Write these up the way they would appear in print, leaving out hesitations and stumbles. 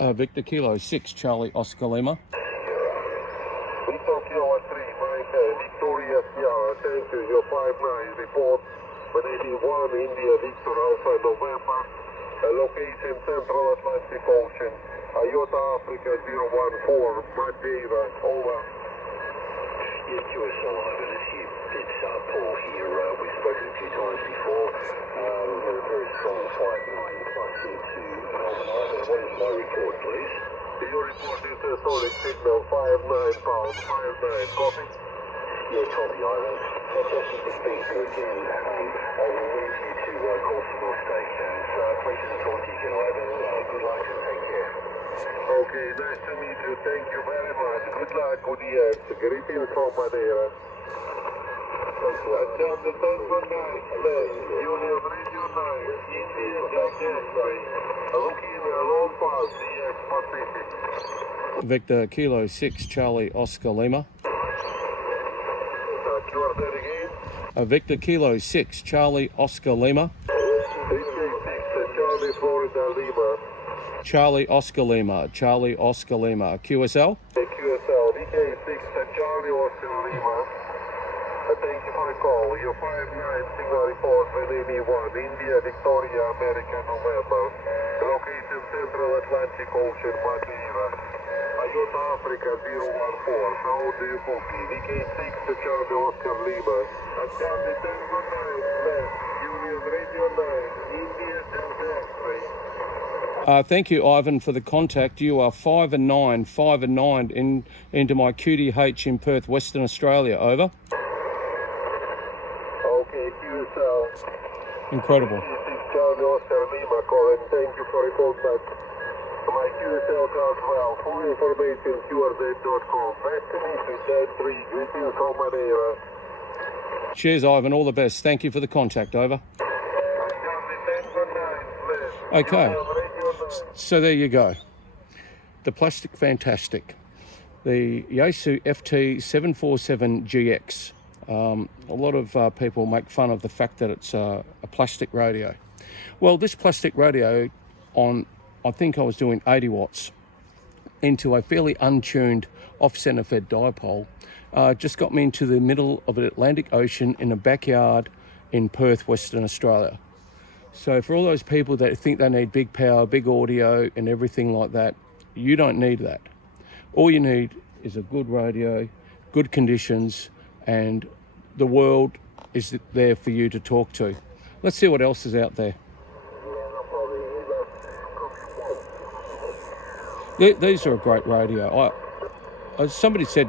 Victor Kilo 6, Charlie Oscar Lima. Victor Kilo 3, Mike, Victoria Sierra, thank you, your 5-9 report. Madeira 1, India, Victor Alpha, November, location Central Atlantic Ocean, Iota Africa 014, Madeira, over. Yeah, QSL over, it's Paul here, we've spoken a few times before, we're a very strong 5-9 plus into Melbourne Island. What is my report, please? Your report is a solid signal, 5-9 pound, 5-9, copy? Yeah, copy, Ivan. Fantastic to speak to you again. I will leave you to call some more stations. Pleasure to talk to you again, Ivan. Good luck and take care. Okay, nice to meet you. Thank you very much. Good luck, good years. Greetings from Madeira. Adjust the 10-9, Union Radio 9, India Delta X-ray. Looking along pass, DX Pacific. Victor Kilo 6, Charlie Oscar Lima. That again? Victor Kilo 6, Charlie Oscar Lima. DK6, Charlie Florida Lima. Charlie Oscar Lima, Charlie Oscar Lima. QSL? QSL, DK6, Charlie Oscar Lima. Thank you for the call. Your 5-9 signal report with AB1, India, Victoria, America, November. Location Central Atlantic Ocean, Madeira. Iota Africa 014, now do you copy? VK6 to Charlie Oscar Lima. Charlie 10-9, left, Union Radio 9, India, Delta X-ray. Thank you, Ivan, for the contact. You are 5-9 into my QDH in Perth, Western Australia. Over. Okay, QSL. Incredible. Charlie Oscar Lima calling. Thank you for the contact. My QSL card well. Full information QRZ.com. Nice to meet you, Ted 3. Greetings from Madeira. Cheers, Ivan. All the best. Thank you for the contact. Over. Okay. So there you go. The Plastic Fantastic. The Yaesu FT-747 GX. A lot of people make fun of the fact that it's a plastic radio. Well, this plastic radio I think I was doing 80 watts into a fairly untuned off-center fed dipole, just got me into the middle of the Atlantic Ocean in a backyard in Perth, Western Australia. So for all those people that think they need big power, big audio and everything like that, you don't need that. All you need is a good radio, good conditions, and the world is there for you to talk to. Let's see what else is out there. These are a great radio. Somebody said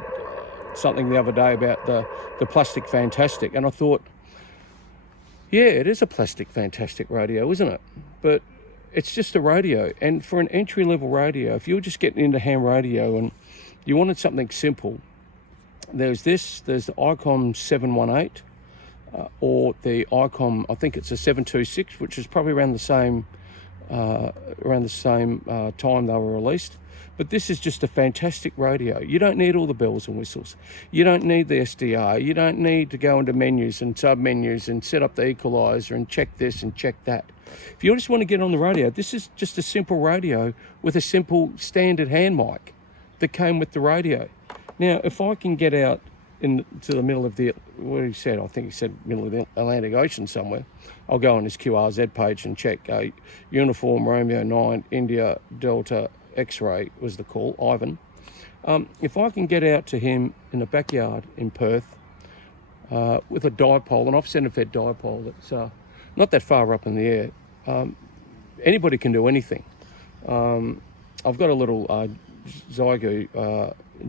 something the other day about the Plastic Fantastic, and I thought, yeah, it is a Plastic Fantastic radio, isn't it? But it's just a radio, and for an entry-level radio, if you're just getting into ham radio and you wanted something simple, there's the ICOM 718, or the ICOM, I think it's a 726, which is probably around the same time they were released. But this is just a fantastic radio. You don't need all the bells and whistles. You don't need the SDR. You don't need to go into menus and sub-menus and set up the equalizer and check this and check that. If you just want to get on the radio, this is just a simple radio with a simple standard hand mic that came with the radio. Now, if I can get out into the middle of what he said, I think he said middle of the Atlantic Ocean somewhere, I'll go on his QRZ page and check Uniform Romeo 9 India Delta X-ray was the call, Ivan. If I can get out to him in the backyard in Perth with a dipole, an off-center fed dipole that's not that far up in the air, anybody can do anything. I've got a little Zygo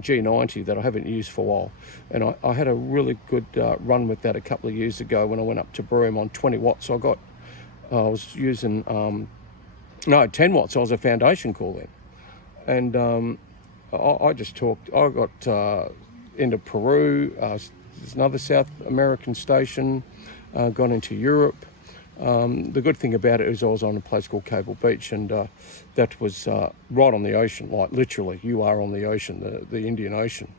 G90 that I haven't used for a while, and I had a really good run with that a couple of years ago when I went up to Broome on 20 watts. I was using 10 watts. I was a foundation call then, and I just talked. I got into Peru. There's another South American station. Gone into Europe. The good thing about it is I was on a place called Cable Beach, and that was right on the ocean, like literally you are on the ocean, the Indian Ocean.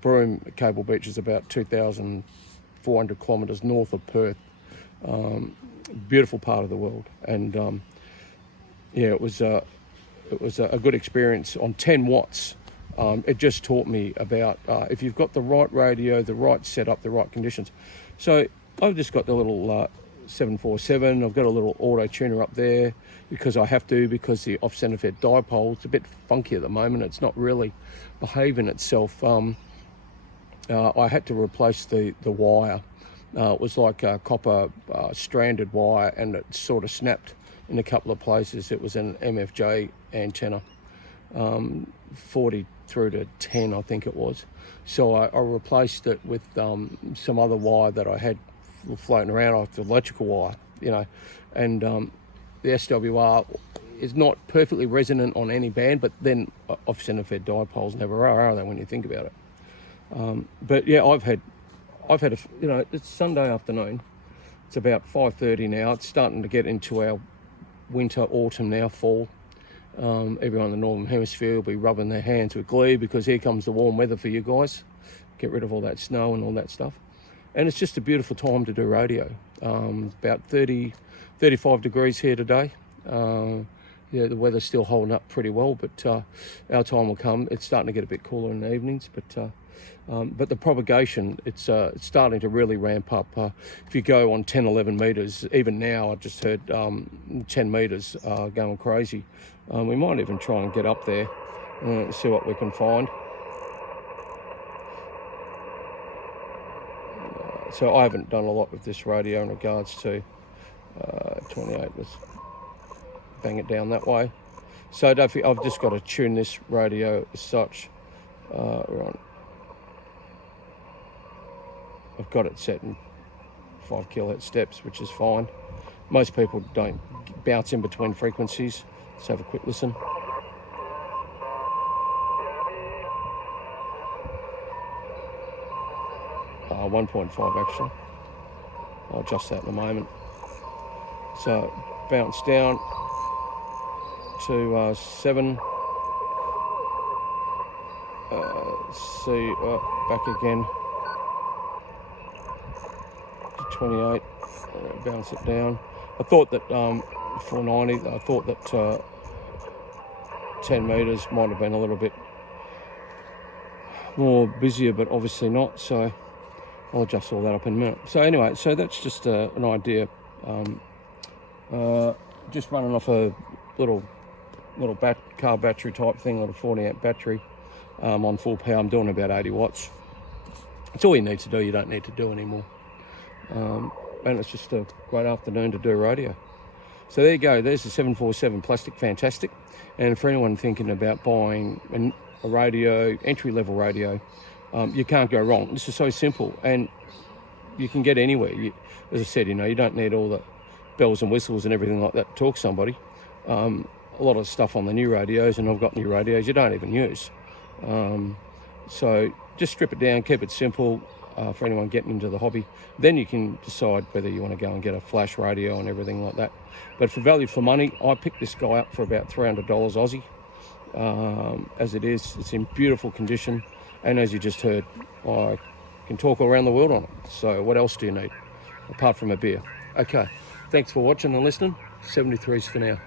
Broome Cable Beach is about 2,400 kilometres north of Perth. Beautiful part of the world, and yeah, it was it was a good experience on 10 watts. It just taught me about if you've got the right radio, the right setup, the right conditions. So I've just got the little 747. I've got a little auto tuner up there because I have to, because the off-center fed dipole, it's a bit funky at the moment. It's not really behaving itself. I had to replace the wire. It was like a copper stranded wire, and it sort of snapped in a couple of places. It was an MFJ antenna, 40 through to 10, I think it was. So I replaced it with some other wire that I had floating around, off the electrical wire, you know. And the SWR is not perfectly resonant on any band, but then off-center fed dipoles never are they, when you think about it? But yeah, I've had a, you know, it's Sunday afternoon. It's about 5:30 now. It's starting to get into our winter, autumn now, fall. Everyone in the Northern Hemisphere will be rubbing their hands with glee because here comes the warm weather for you guys. Get rid of all that snow and all that stuff. And it's just a beautiful time to do radio. About 30, 35 degrees here today. Yeah, the weather's still holding up pretty well, but our time will come. It's starting to get a bit cooler in the evenings, but the propagation, it's starting to really ramp up. If you go on 10, 11 metres, even now I just heard 10 metres going crazy. We might even try and get up there and see what we can find. So I haven't done a lot with this radio in regards to 28. Let's bang it down that way. So don't forget, I've just got to tune this radio as such. Right. I've got it set in 5 kilohertz steps, which is fine. Most people don't bounce in between frequencies. Let's have a quick listen. 1.5 actually. I'll adjust that in a moment. So bounce down to 7. See, back again to 28. Bounce it down. I thought that 490. I thought that 10 meters might have been a little bit more busier, but obviously not. So I'll adjust all that up in a minute. So anyway, so that's just an idea. Just running off a little car battery type thing, little 40 amp battery on full power. I'm doing about 80 watts. It's all you need to do. You don't need to do anymore. And it's just a great afternoon to do radio. So there you go. There's the 747 plastic Fantastic. And for anyone thinking about buying a radio, entry-level radio, you can't go wrong. This is so simple, and you can get anywhere. As I said, you know, you don't need all the bells and whistles and everything like that to talk to somebody. A lot of stuff on the new radios, and I've got new radios you don't even use. So just strip it down, keep it simple for anyone getting into the hobby. Then you can decide whether you want to go and get a flash radio and everything like that. But for value for money, I picked this guy up for about $300 Aussie. As it is, it's in beautiful condition. And as you just heard, I can talk all around the world on it. So what else do you need apart from a beer? Okay, thanks for watching and listening. 73s for now.